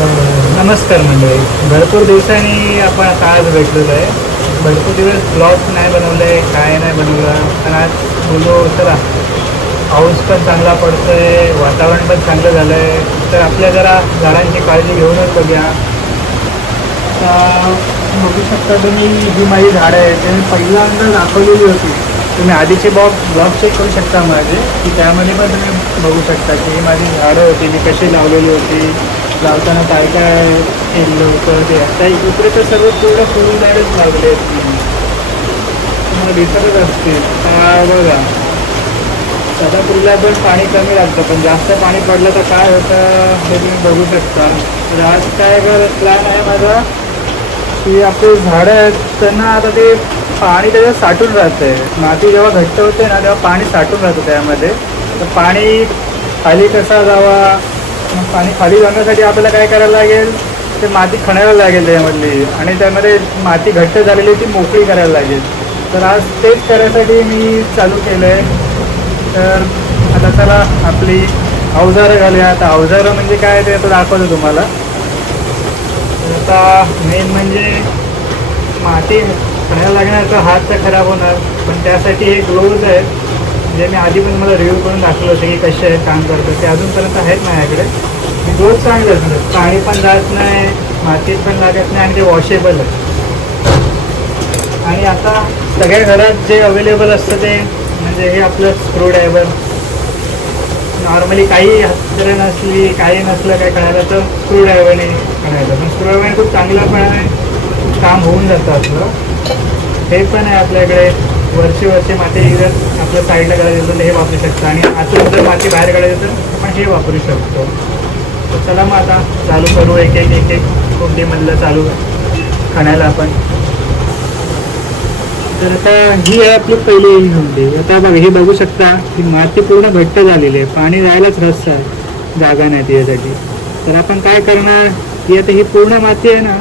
नमस्कार मंडळी. भरपूर दिवसांनी आपण आता आज भेटलेलो आहे. भरपूर दिवस ब्लॉग नाही बनवलं आहे काय नाही बनवलं. पण आज बोलू चला पाऊस पण चांगला पडतो आहे वातावरण पण चांगलं झालं आहे तर आपल्या जरा झाडांची काळजी घेऊनच बघूया. बघू शकता तुम्ही ही माझी झाडं आहे ते मी पहिल्यांदा दाखवलेली होती. तुम्ही आधीचे बॉग ब्लॉग चेक करू शकता माझे. की त्यामध्ये पण तुम्ही बघू शकता की ही माझी झाडं होती मी कशी लावलेली होती. लावताना काय काय केलं होतं ते आता इकडे तर सर्व पूर्ण फुल झाडच लावले आहेत तुम्हाला दिसतच असतील. काय बघा. सदाफुलला पण पाणी कमी लागतं पण जास्त पाणी पडलं तर काय होतं हे तुम्ही बघू शकता. तर आज काय कर प्लॅन आहे माझा? की आपले झाडं आहेत त्यांना आता ते पाणी त्याच्यात साठून राहते माती जेव्हा घट्ट होते ना तेव्हा पाणी साठून राहतं त्यामध्ये. तर पाणी खाली कसा जावा? मग पाणी खाली जाण्यासाठी आपल्याला काय करायला लागेल? ते माती खणायला लागेल त्यामधली. आणि त्यामध्ये माती घट्ट झालेली ती मोकळी करायला लागेल. तर आज तेच करायसाठी मी चालू केलं आहे तर आता चला आपली अवजारं घालूया. आता अवजारं म्हणजे काय ते आता दाखवतो तुम्हाला. आता मेन म्हणजे माती खणायला लागणार तर हात तर खराब होणार पण त्यासाठी हे ग्लोव्ज आहेत जे मी आधी पण मला रिव्ह्यू करून दाखवलं होतं की कसे आहेत काम करतो ते अजूनपर्यंत आहेत माझ्याकडे. रोज चांगलंच आहेत पाणी पण जात नाही मातीत पण लागत नाही आणि ते वॉशेबल आहे. आणि आता सगळ्या घरात जे अवेलेबल असतं ते म्हणजे हे आपलं स्क्रूड्रायव्हर नॉर्मली काही हत्यारं नसली काही नसलं काय करायला तर स्क्रूड्रायव्हरने करायचं. पण स्क्रूड्रायव्हरने खूप चांगलं पण आहे. काम होऊन जातं आपलं. हे पण आहे आपल्याकडे. वरची वरची माती जर आपल्या साईडला काढायचं असेल तर हे वापरू शकतो. आणि आतून जर माती बाहेर काढायचं तर आपण हे वापरू शकतो. तर चला मग आता चालू करू. एक एक एक एक कुंडीमधलं चालू खाण्याला आपण. तर आता ही आहे आपली पहिली हुंडी आता बघा हे बघू शकता ही माती पूर्ण घट्ट झालेली आहे. पाणी जायलाच रस्ता आहे जागा नाही त्याच्यासाठी तर आपण काय करणार? ही आता ही पूर्ण माती आहे ना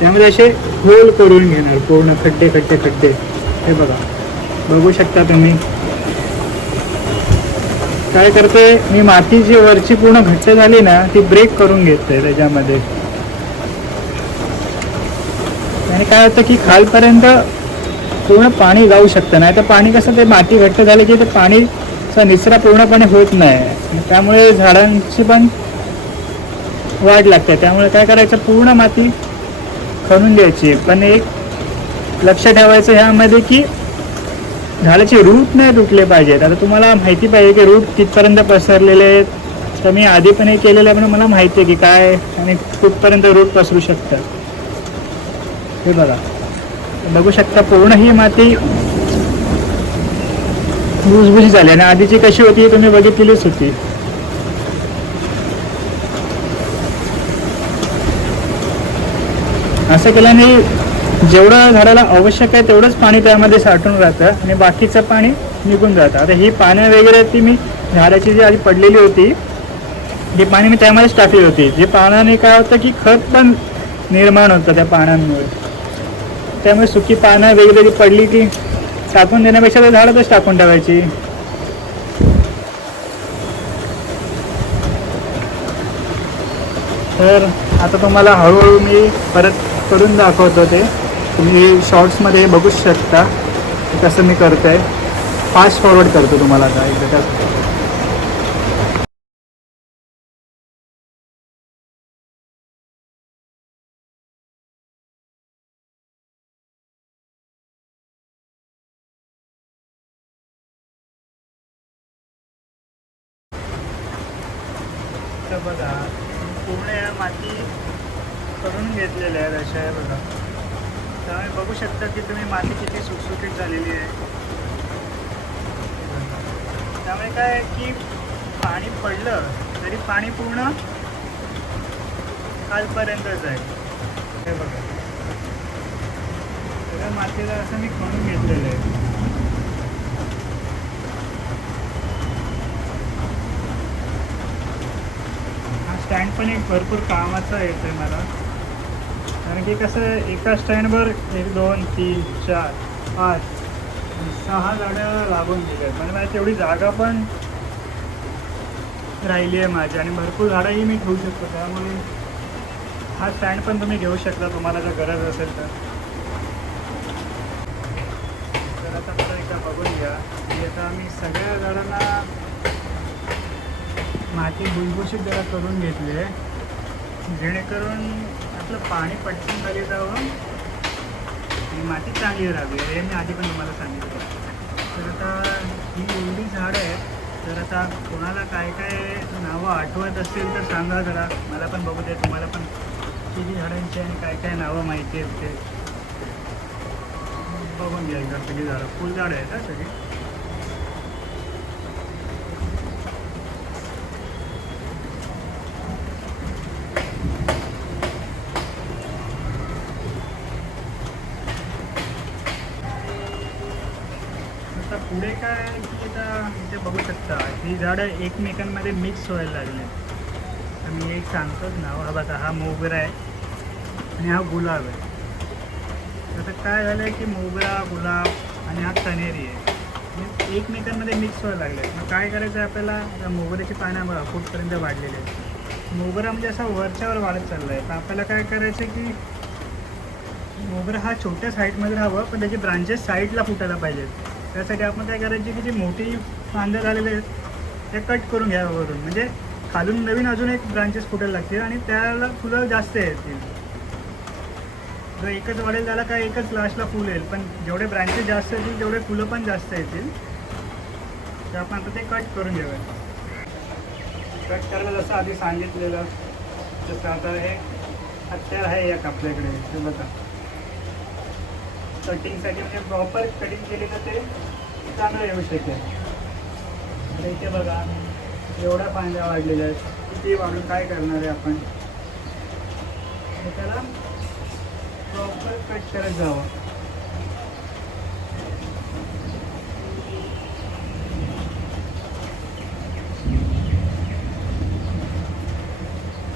त्यामध्ये असे होल करून घेणार. पूर्ण खड्डे खड्डे खड्डे. हे बघा. बघू शकता तुम्ही. काय करते? मी माती जी वरची पूर्ण घट्ट झाली ना ती ब्रेक करून घेते त्याच्यामध्ये. आणि काय होतं की खालपर्यंत पूर्ण पाणी जाऊ शकतं नाही तर पाणी कसं ते माती घट्ट झाली की ते पाणीचा निचरा पूर्णपणे होत नाही. त्यामुळे झाडांची पण वाढ लागते. त्यामुळे काय करायचं? पूर्ण माती खणून द्यायची पण एक लक्ष ठेवायचं ह्यामध्ये की झाडाचे रूट नाही तुटले पाहिजेत. आता तुम्हाला माहिती पाहिजे की रूट कितपर्यंत पसरलेले आहेत. तर मी आधी पण हे केलेलं आहे पण मला माहिती आहे की काय आणि कुठपर्यंत रूट पसरू शकतात हे बघा. बघू शकता पूर्ण ही माती भुसभुशी झाली आणि आधीची कशी होती तुम्ही बघितलेलीच होती. असं केल्याने जेवढं झाडाला आवश्यक आहे तेवढंच पाणी त्यामध्ये साठून राहतं आणि बाकीचं पाणी निघून जातं. आता ही पानं वगैरे ती मी झाडाची जी आधी पडलेली होती ती पाणी मी त्यामध्येच टाकली होती. जे पानाने काय होतं की खत पण निर्माण होतं त्या पानांमुळे. त्यामुळे सुकी पानं वेगवेगळी पडली की टाकून देण्यापेक्षा त्या झाडातच टाकून ठेवायची. तर आता तुम्हाला हळूहळू मी परत करून दाखवतो ते. तुम्ही शॉर्ट्समध्ये बघू शकता. कसं मी करतो आहे फास्ट फॉरवर्ड करतो तुम्हाला आता एकदा त्या- बघा पूर्ण माती करून घेतलेल्या आहेत अशा आहे बघा. त्यामुळे बघू शकता की तुम्ही माती किती सुटसुटीत झालेली आहे. त्यामुळे काय आहे की पाणी पडलं तरी पाणी पूर्ण खालपर्यंतच आहे. हे बघा. सगळ्या मातीला असं मी खणून घेतलेलं आहे. हा स्टँड पण एक भरपूर कामाचा येतो आहे मला. कारण की कसं आहे, एका स्टँडवर एक दोन तीन चार पाच सहा झाडं लागून गेले म्हणजे माझी तेवढी जागा पण राहिली आहे माझी आणि भरपूर झाडंही मी ठेवू शकतो. त्यामुळे हा स्टँड पण तुम्ही घेऊ शकता तुम्हाला जर गरज असेल तर आता मला एकदा बघून घ्या की आता आम्ही सगळ्या झाडांना माती भुसभुशीत जरा करून घेतली आहे. जेणेकरून आपलं पाणी पटकन खाली जावं माती चांगली राहावी. हे मी आधी पण तुम्हाला सांगितलं. तर आता ही एवढी झाडं आहेत तर आता कोणाला काय काय नावं आठवत असतील तर सांगा जरा. मला पण बघू दे तुम्हाला पण किती झाडांची आणि काय काय नावं माहिती आहेत ते. बघून घ्या एकदा सगळी झाडं. फुलझाडं आहेत का सगळी आता पुढे काय की आता इथे बघू शकता. ही झाडं एकमेकांमध्ये मिक्स व्हायला लागले तर मी एक सांगतोच नाव हा बघा हा मोगरा आहे आणि हा गुलाब आहे. आता काय झालं आहे की मोगरा गुलाब आणि हा कनेरी आहे. एकमेकांमध्ये मिक्स व्हायला लागले मग काय करायचं आहे आपल्याला? मोगऱ्याची पानं बघा फूटपर्यंत वाढलेली आहेत. मोगरा म्हणजे असा वरच्यावर वाढत चालला आहे तर आपल्याला काय करायचं की मोगरा हा छोट्या साईडमध्ये राहावं पण त्याची ब्रांचेस साईडला फुटायला पाहिजेत. त्यासाठी आपण काय करायची की जी मोठी फांद्या झालेले आहेत त्या कट करून घ्यावं वरून. म्हणजे खालून नवीन अजून एक ब्रांचेस फुटायला लागतील आणि त्याला फुलं जास्त येतील. जर एकच वाढेल त्याला काय एकच लास्टला फुल येईल. पण जेवढे ब्रांचेस जास्त येतील तेवढे फुलं पण जास्त येतील. तर आपण आता ते कट करून घेऊया. कट करायला जसं आधी सांगितलेलं तसं आता हे हत्यार आहे एक आपल्याकडे. ते बघा. कटिंगसाठी म्हणजे प्रॉपर कटिंग केली तर ते चांगलं येऊ शकेल. तर इथे बघा एवढ्या फांद्या वाढलेल्या आहेत. किती वाढून काय करणार आहे आपण? त्याला प्रॉपर कट करत जावं.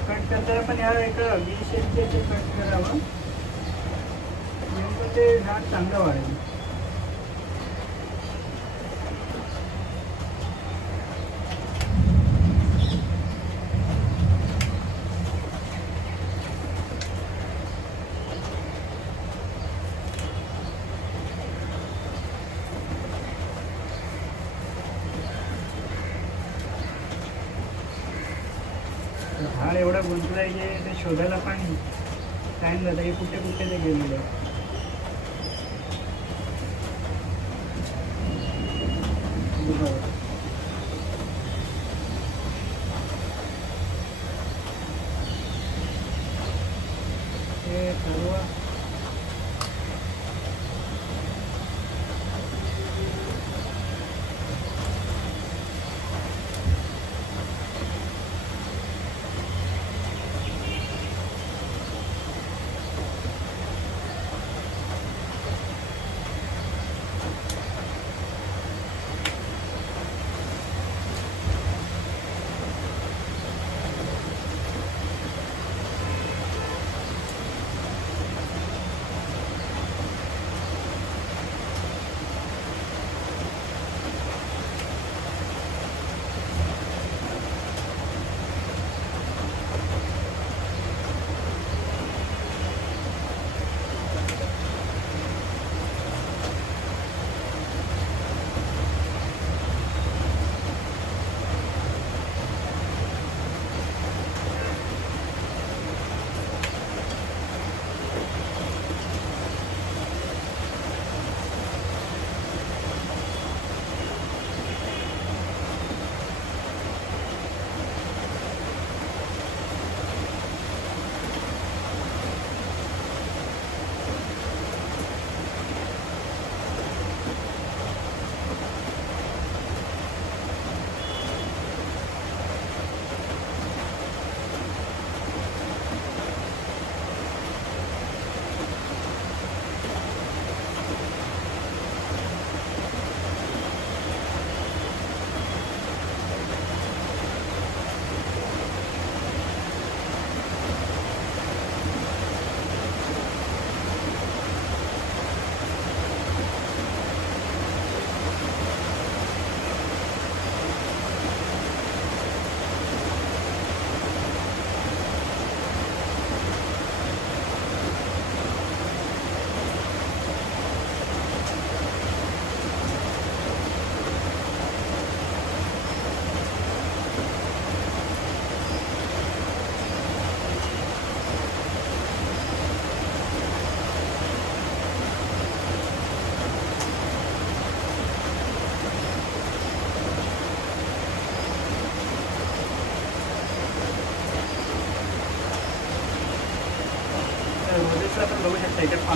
कट करताना पण ह्या एक वी शेपचे ते कट करावं. ते झाड चांगलं वाढेल झाड एवढं गुंतलं आहे की ते शोधायला पण टाईम जातं की कुठे कुठे ते गेलेलं. आहे बघा.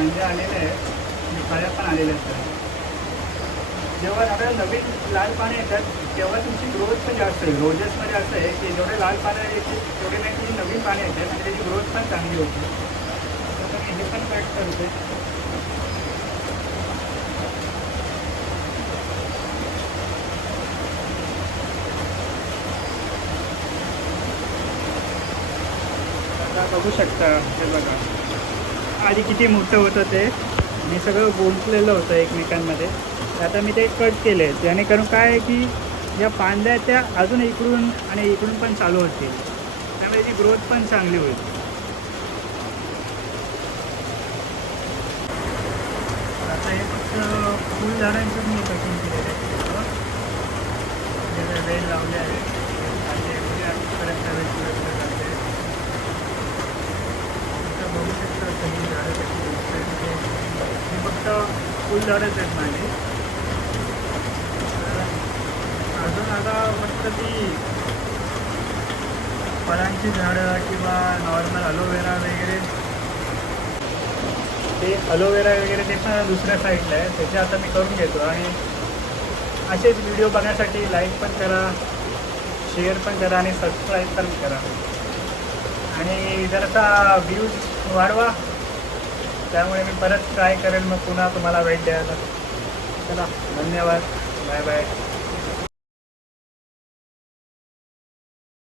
शकता आलेले आहेत. आणि पण आलेल्या आहेत जेव्हा आपल्याला नवीन लाल पाने येतात तेव्हा तुमची ग्रोथ पण जास्त आहे. रोजेसमध्ये असं आहे की जेवढे लाल पानं येते तेवढे नाही तुझी नवीन पाने येतात आणि त्याची ग्रोथ पण चांगली होते. तर मी हे पण कट करते. आता बघू शकता हे बघा. आधी किती मोठं होतं ते मी सगळं गुंतलेलं होतं एकमेकांमध्ये. तर आता मी ते कट केले जेणेकरून काय आहे की ज्या पांद्या आहेत त्या अजून इकडून आणि इकडून पण चालू होतील. त्यामुळे ती ग्रोथ पण चांगली होईल. आता हे फक्त फुल झाडांचं मी कटिंग केलेलं आहे. जे लावले आहे आणि उद्यापर्यंत वेल पुरेपूर लागते इथं बघू शकता सगळी झाडं कशी दिसतात हे फक्त फुलझाडच आहेत माझे अजून आता फक्त ती फळांची झाडं किंवा नॉर्मल अलोवेरा वगैरे. ते अलोवेरा वगैरे ते पण दुसऱ्या साईडला आहे. त्याचे आता मी करून घेतो. आणि असेच व्हिडिओ बघण्यासाठी लाईक पण करा शेअर पण करा आणि सबस्क्राईब पण करा. आणि जरासा व्ह्यूज वाढवा. त्यामुळे मी परत ट्राय करेल मग पुन्हा तुम्हाला भेट द्यायला. चला धन्यवाद. Bye bye